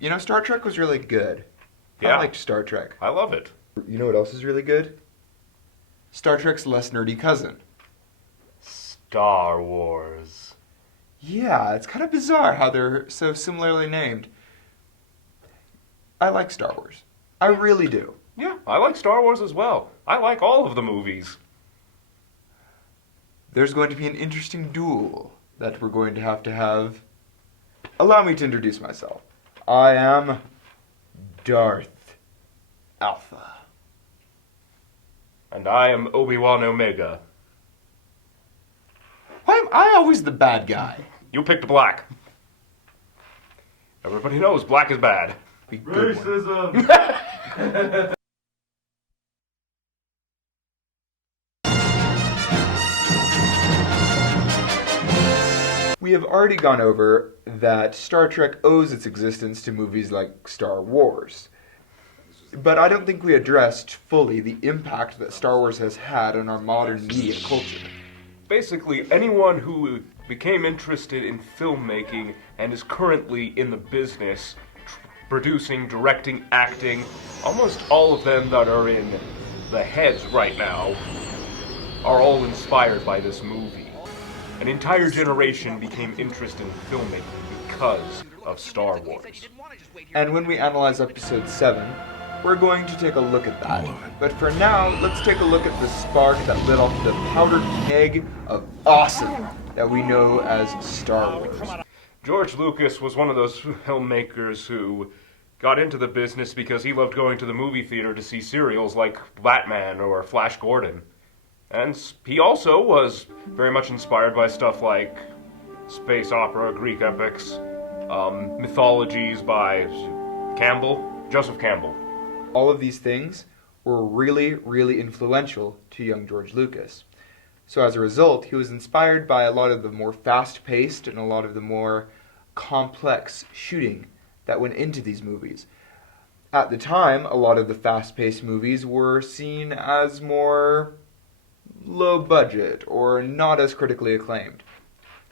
You know, Star Trek was really good. Yeah. I liked Star Trek. I love it. You know what else is really good? Star Trek's less nerdy cousin. Star Wars. Yeah, it's kind of bizarre how they're so similarly named. I like Star Wars. I really do. Yeah, I like Star Wars as well. I like all of the movies. There's going to be an interesting duel that we're going to have. Allow me to introduce myself. I am Darth Alpha. And I am Obi-Wan Omega. Why am I always the bad guy? You picked black. Everybody knows black is bad. Be good one. Racism! We have already gone over that Star Trek owes its existence to movies like Star Wars. But I don't think we addressed fully the impact that Star Wars has had on our modern media culture. Basically, anyone who became interested in filmmaking and is currently in the business, producing, directing, acting, almost all of them that are in the heads right now are all inspired by this movie. An entire generation became interested in filmmaking because of Star Wars. And when we analyze episode 7, we're going to take a look at that. But for now, let's take a look at the spark that lit off the powdered keg of awesome that we know as Star Wars. George Lucas was one of those filmmakers who got into the business because he loved going to the movie theater to see serials like Batman or Flash Gordon. And he also was very much inspired by stuff like space opera, Greek epics, mythologies by Joseph Campbell. All of these things were really, really influential to young George Lucas. So as a result, he was inspired by a lot of the more fast-paced and a lot of the more complex shooting that went into these movies. At the time, a lot of the fast-paced movies were seen as more low budget or not as critically acclaimed.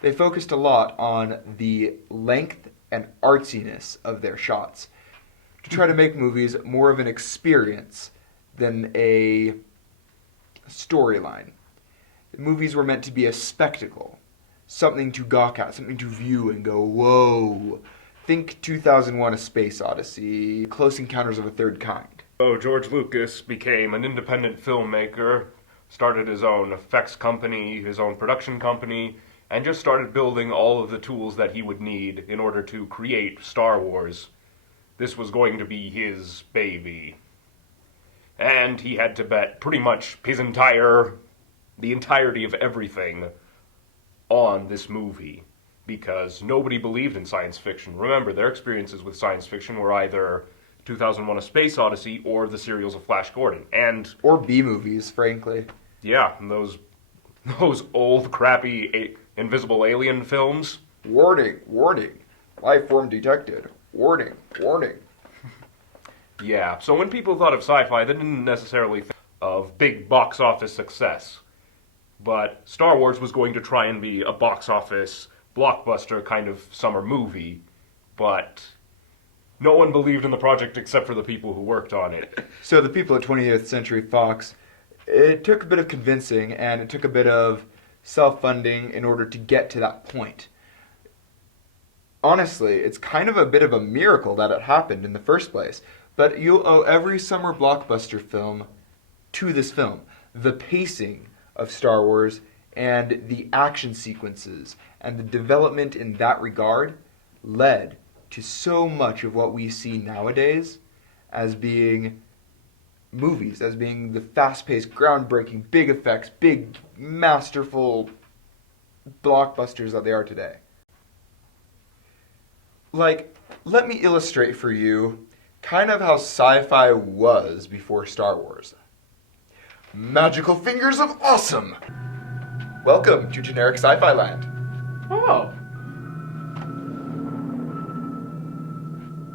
They focused a lot on the length and artsiness of their shots to try to make movies more of an experience than a storyline. The movies were meant to be a spectacle, something to gawk at, something to view and go, whoa. Think 2001: A Space Odyssey, Close Encounters of a Third Kind. So George Lucas became an independent filmmaker, started his own effects company, his own production company, and just started building all of the tools that he would need in order to create Star Wars. This was going to be his baby. And he had to bet pretty much the entirety of everything on this movie, because nobody believed in science fiction. Remember, their experiences with science fiction were either 2001: A Space Odyssey or the serials of Flash Gordon. Or B-movies, frankly. Yeah, those old, crappy, invisible alien films. Warning, warning. Life form detected. Warning, warning. Yeah, so when people thought of sci-fi, they didn't necessarily think of big box office success. But Star Wars was going to try and be a box office blockbuster kind of summer movie, but no one believed in the project except for the people who worked on it. So the people at 20th Century Fox, it took a bit of convincing and it took a bit of self-funding in order to get to that point. Honestly, it's kind of a bit of a miracle that it happened in the first place, but you'll owe every summer blockbuster film to this film. The pacing of Star Wars and the action sequences and the development in that regard led to so much of what we see nowadays as being movies, as being the fast-paced, groundbreaking, big effects, big, masterful blockbusters that they are today. Like, let me illustrate for you kind of how sci-fi was before Star Wars. Magical fingers of awesome! Welcome to generic sci-fi land. Oh.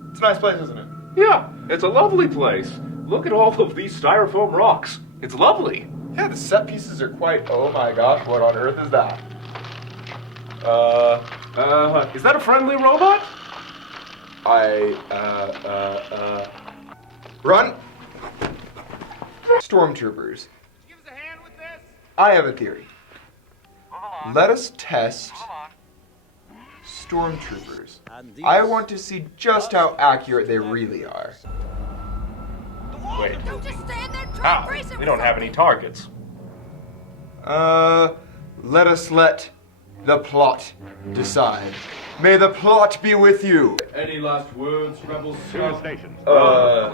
It's a nice place, isn't it? Yeah, it's a lovely place. Look at all of these styrofoam rocks. It's lovely. Yeah, the set pieces are quite, oh my gosh, what on earth is that? Is that a friendly robot? Run! Stormtroopers. Give us a hand with this. I have a theory. Let us test stormtroopers. I want to see just how accurate they really are. Wait, Don't just stand there, try how? to brace it We with don't have any something. targets. Let us let the plot decide. May the plot be with you. Any last words, Rebel Scout?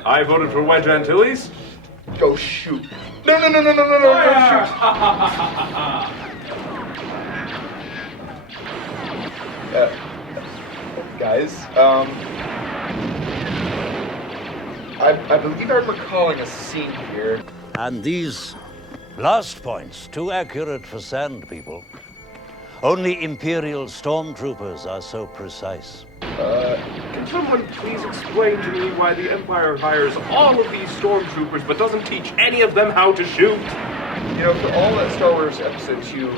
I voted for Wedge Antilles. Go shoot. No, don't shoot. Guys, I believe I'm recalling a scene here. And these last points, too accurate for sand people. Only Imperial stormtroopers are so precise. Can someone please explain to me why the Empire hires all of these stormtroopers but doesn't teach any of them how to shoot? You know, for all that Star Wars Episode 2,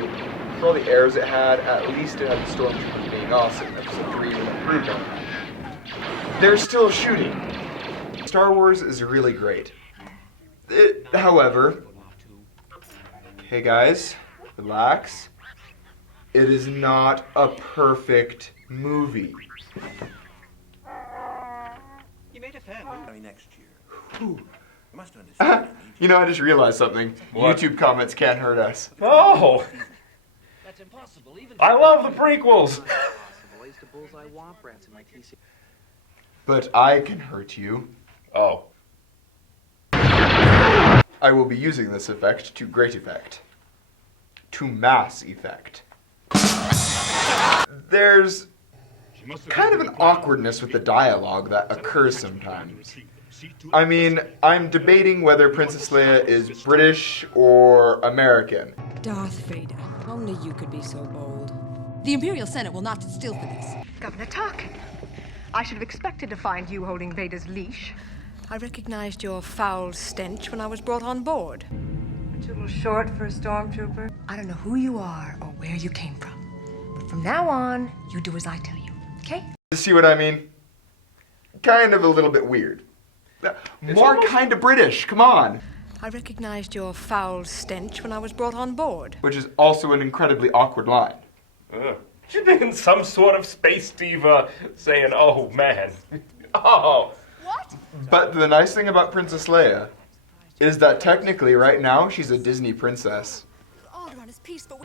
for all the errors it had, at least it had the Stormtroopers being awesome. Episode 3 even improved on that. They're still shooting. Star Wars is really great. However, hey guys, relax. It is not a perfect movie. You made a fair move. Next year. Whew. You must understand. You know, I just realized something. What? YouTube comments can't hurt us. Oh, That's impossible. Even I love the prequels. But I can hurt you. Oh, I will be using this effect to great effect. To mass effect. There's kind of an awkwardness with the dialogue that occurs sometimes. I mean, I'm debating whether Princess Leia is British or American. Darth Vader, only you could be so bold. The Imperial Senate will not sit still for this. Governor Tarkin, I should have expected to find you holding Vader's leash. I recognized your foul stench when I was brought on board. Aren't you a little short for a stormtrooper? I don't know who you are or where you came from. But from now on, you do as I tell you, okay? See what I mean? Kind of a little bit weird. More kind of British, come on. I recognized your foul stench when I was brought on board. Which is also an incredibly awkward line. You've been some sort of space diva saying, "Oh man, oh." What? But the nice thing about Princess Leia is that technically right now she's a Disney princess. Alderaan is peaceful.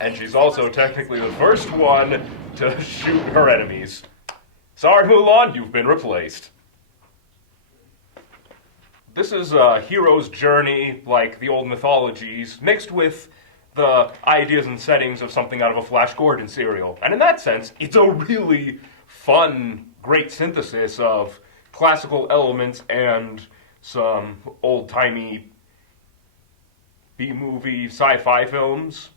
And she's also technically the first one to shoot her enemies. Sorry, Mulan, you've been replaced. This is a hero's journey, like the old mythologies, mixed with the ideas and settings of something out of a Flash Gordon serial. And in that sense, it's a really fun, great synthesis of classical elements and some old-timey B-movie sci-fi films.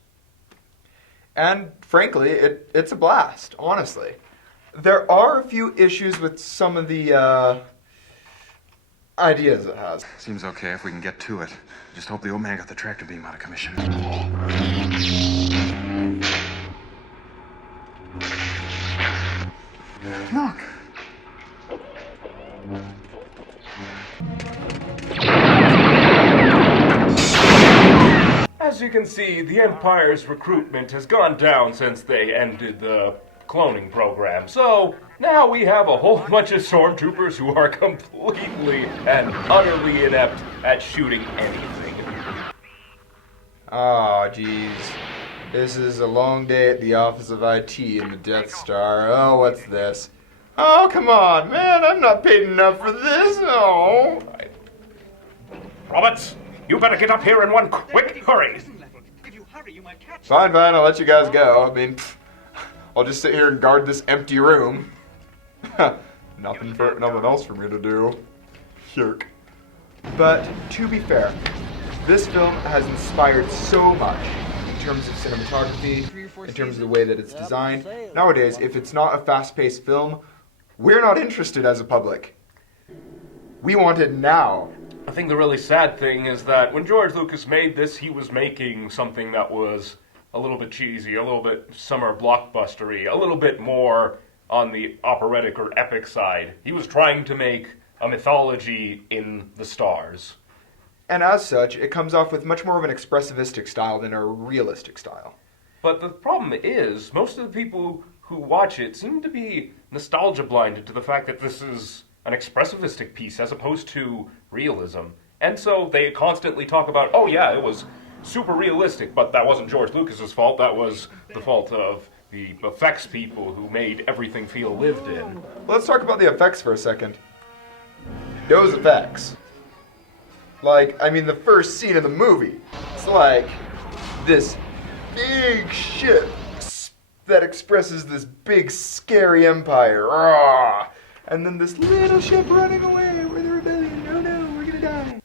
And frankly, it's a blast, honestly. There are a few issues with some of the ideas it has. Seems okay if we can get to it. Just hope the old man got the tractor beam out of commission. Look. As you can see, the Empire's recruitment has gone down since they ended the cloning program. So now we have a whole bunch of stormtroopers who are completely and utterly inept at shooting anything. Aw, jeez. This is a long day at the Office of IT in the Death Star. Oh, what's this? Oh, come on, man. I'm not paid enough for this. Oh. Roberts, you better get up here in one quick hurry. if you hurry, you might catch. Fine, I'll let you guys go. I mean, I'll just sit here and guard this empty room. Nothing else for me to do. Yerk. But, to be fair, this film has inspired so much in terms of cinematography, in terms of the way that it's designed. Nowadays, if it's not a fast-paced film, we're not interested as a public. We want it now. I think the really sad thing is that when George Lucas made this, he was making something that was a little bit cheesy, a little bit summer blockbustery, a little bit more on the operatic or epic side. He was trying to make a mythology in the stars. And as such, it comes off with much more of an expressivistic style than a realistic style. But the problem is, most of the people who watch it seem to be nostalgia blinded to the fact that this is an expressivistic piece as opposed to realism. And so they constantly talk about, oh yeah, it was super realistic, but that wasn't George Lucas's fault, that was the fault of the effects people who made everything feel lived in. Let's talk about the effects for a second. Those effects. Like, I mean, the first scene of the movie, it's like this big ship that expresses this big, scary empire. Rah! And then this little ship running away with the rebellion. Oh no, we're gonna die.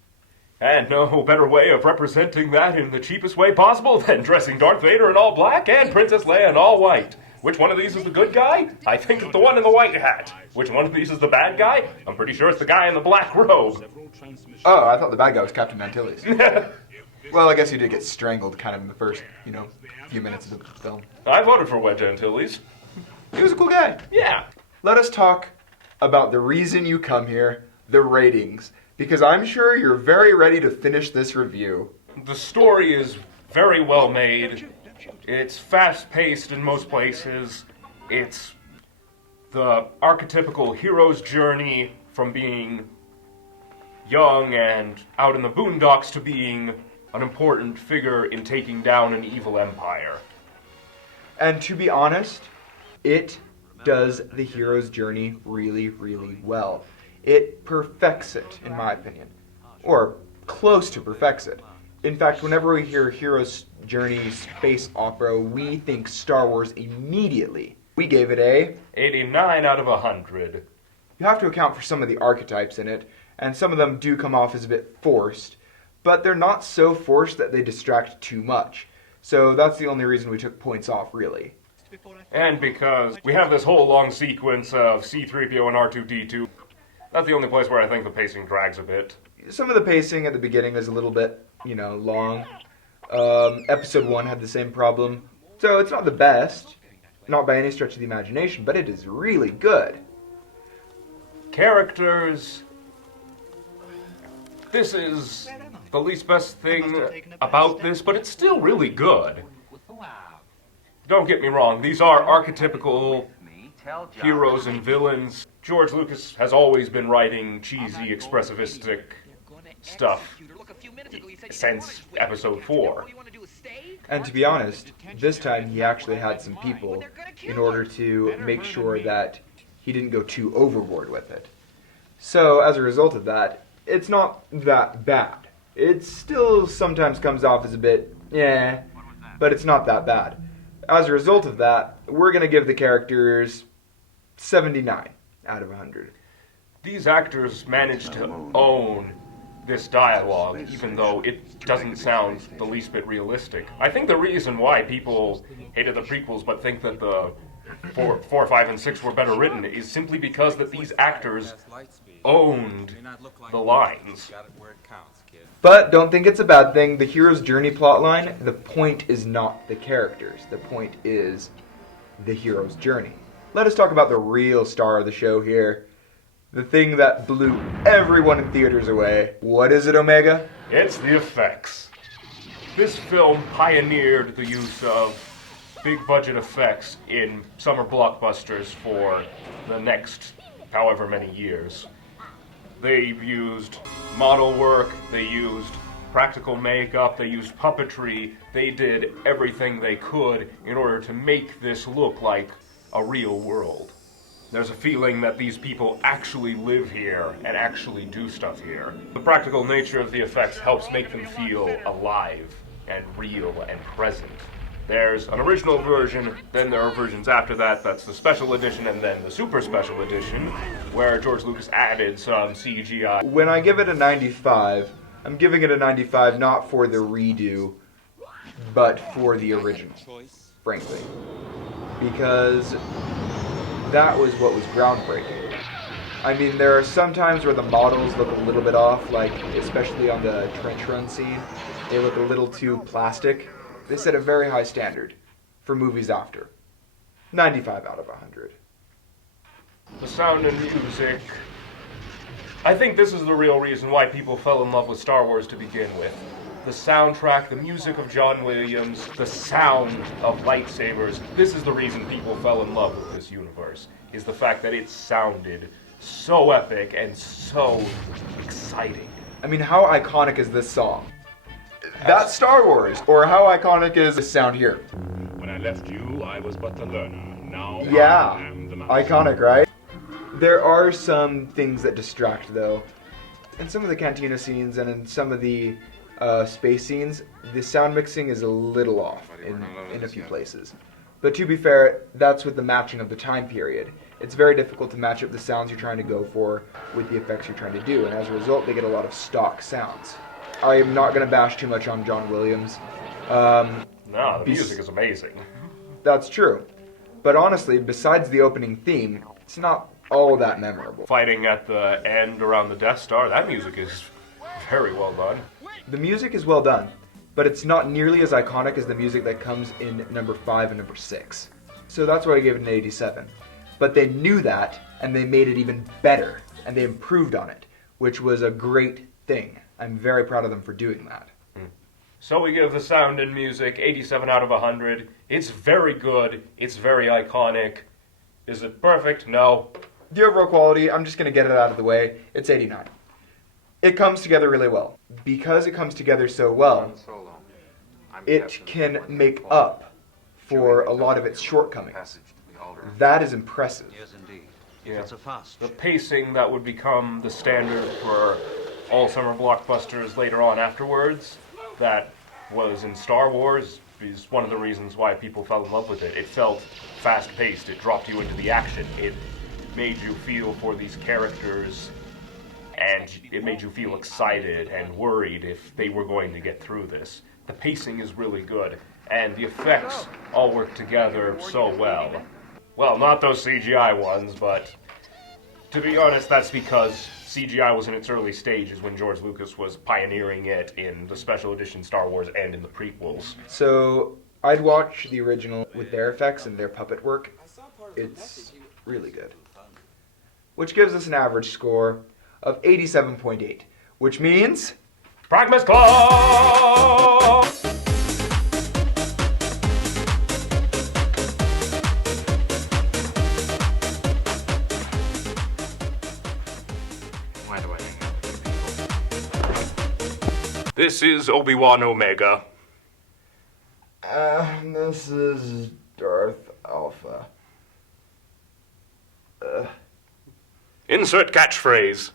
And no better way of representing that in the cheapest way possible than dressing Darth Vader in all black and Princess Leia in all white. Which one of these is the good guy? I think it's the one in the white hat. Which one of these is the bad guy? I'm pretty sure it's the guy in the black robe. Oh, I thought the bad guy was Captain Antilles. Well, I guess he did get strangled kind of in the first, few minutes of the film. I voted for Wedge Antilles. He was a cool guy. Yeah. Let us talk about the reason you come here, the ratings, because I'm sure you're very ready to finish this review. The story is very well made. It's fast-paced in most places. It's the archetypical hero's journey from being young and out in the boondocks to being an important figure in taking down an evil empire. And to be honest, it does the hero's journey really, really well. It perfects it, in my opinion. Or close to perfects it. In fact, whenever we hear hero's journey, space opera, we think Star Wars immediately. We gave it a 89 out of 100. You have to account for some of the archetypes in it, and some of them do come off as a bit forced, but they're not so forced that they distract too much. So that's the only reason we took points off, really. And because we have this whole long sequence of C-3PO and R2-D2, that's the only place where I think the pacing drags a bit. Some of the pacing at the beginning is a little bit, long. Episode 1 had the same problem. So it's not the best, not by any stretch of the imagination, but it is really good. Characters. This is the least best thing about this, but it's still really good. Don't get me wrong, these are archetypical heroes and villains. George Lucas has always been writing cheesy, expressivistic stuff since episode 4. And to be honest, this time he actually had some people in order to make sure that he didn't go too overboard with it. So as a result of that, it's not that bad. It still sometimes comes off as a bit, but it's not that bad. As a result of that, we're going to give the characters 79 out of 100. These actors managed to own this dialogue, even though it doesn't sound the least bit realistic. I think the reason why people hated the prequels but think that the 4, 5, and 6 were better written is simply because that these actors owned the lines. But don't think it's a bad thing. The hero's journey plotline, the point is not the characters. The point is the hero's journey. Let us talk about the real star of the show here. The thing that blew everyone in theaters away. What is it, Omega? It's the effects. This film pioneered the use of big budget effects in summer blockbusters for the next however many years. They used model work, they used practical makeup, they used puppetry, they did everything they could in order to make this look like a real world. There's a feeling that these people actually live here and actually do stuff here. The practical nature of the effects helps make them feel alive and real and present. There's an original version, then there are versions after that, that's the special edition, and then the super special edition, where George Lucas added some CGI. When I give it a 95, I'm giving it a 95 not for the redo, but for the original, frankly. Because that was what was groundbreaking. I mean, there are some times where the models look a little bit off, like especially on the trench run scene. They look a little too plastic. They set a very high standard for movies after. 95 out of 100. The sound and music. I think this is the real reason why people fell in love with Star Wars to begin with. The soundtrack, the music of John Williams, the sound of lightsabers. This is the reason people fell in love with this universe, is the fact that it sounded so epic and so exciting. I mean, how iconic is this song? That's Star Wars. Or how iconic is this sound here? When I left you, I was but the learner. Now Yeah, I am the master. iconic, right? There are some things that distract, though. In some of the cantina scenes and in some of the space scenes, the sound mixing is a little off in a few places. But to be fair, that's with the matching of the time period. It's very difficult to match up the sounds you're trying to go for with the effects you're trying to do, and as a result, they get a lot of stock sounds. I am not going to bash too much on John Williams. No, the music is amazing. That's true. But honestly, besides the opening theme, it's not all that memorable. Fighting at the end around the Death Star, that music is very well done. The music is well done, but it's not nearly as iconic as the music that comes in number 5 and number 6. So that's why I gave it an 87. But they knew that, and they made it even better, and they improved on it, which was a great thing. I'm very proud of them for doing that. So we give the sound and music 87 out of 100. It's very good. It's very iconic. Is it perfect? No. The overall quality, I'm just going to get it out of the way, it's 89. It comes together really well. Because it comes together so well, it can make up for a lot of its shortcomings. That is impressive. Yes, indeed. Yeah. It's a fast. The pacing that would become the standard for all summer blockbusters later on afterwards, that was in Star Wars, is one of the reasons why people fell in love with it. It felt fast-paced. It dropped you into the action. It made you feel for these characters, and it made you feel excited and worried if they were going to get through this. The pacing is really good, and the effects all work together so well. Well, not those CGI ones, but to be honest, that's because CGI was in its early stages when George Lucas was pioneering it in the special edition Star Wars and in the prequels. So, I'd watch the original with their effects and their puppet work. It's really good. Which gives us an average score of 87.8, which means... Pragmus Club! Why do I hang out with you people? This is Obi-Wan Omega. This is Darth Alpha. Insert catchphrase.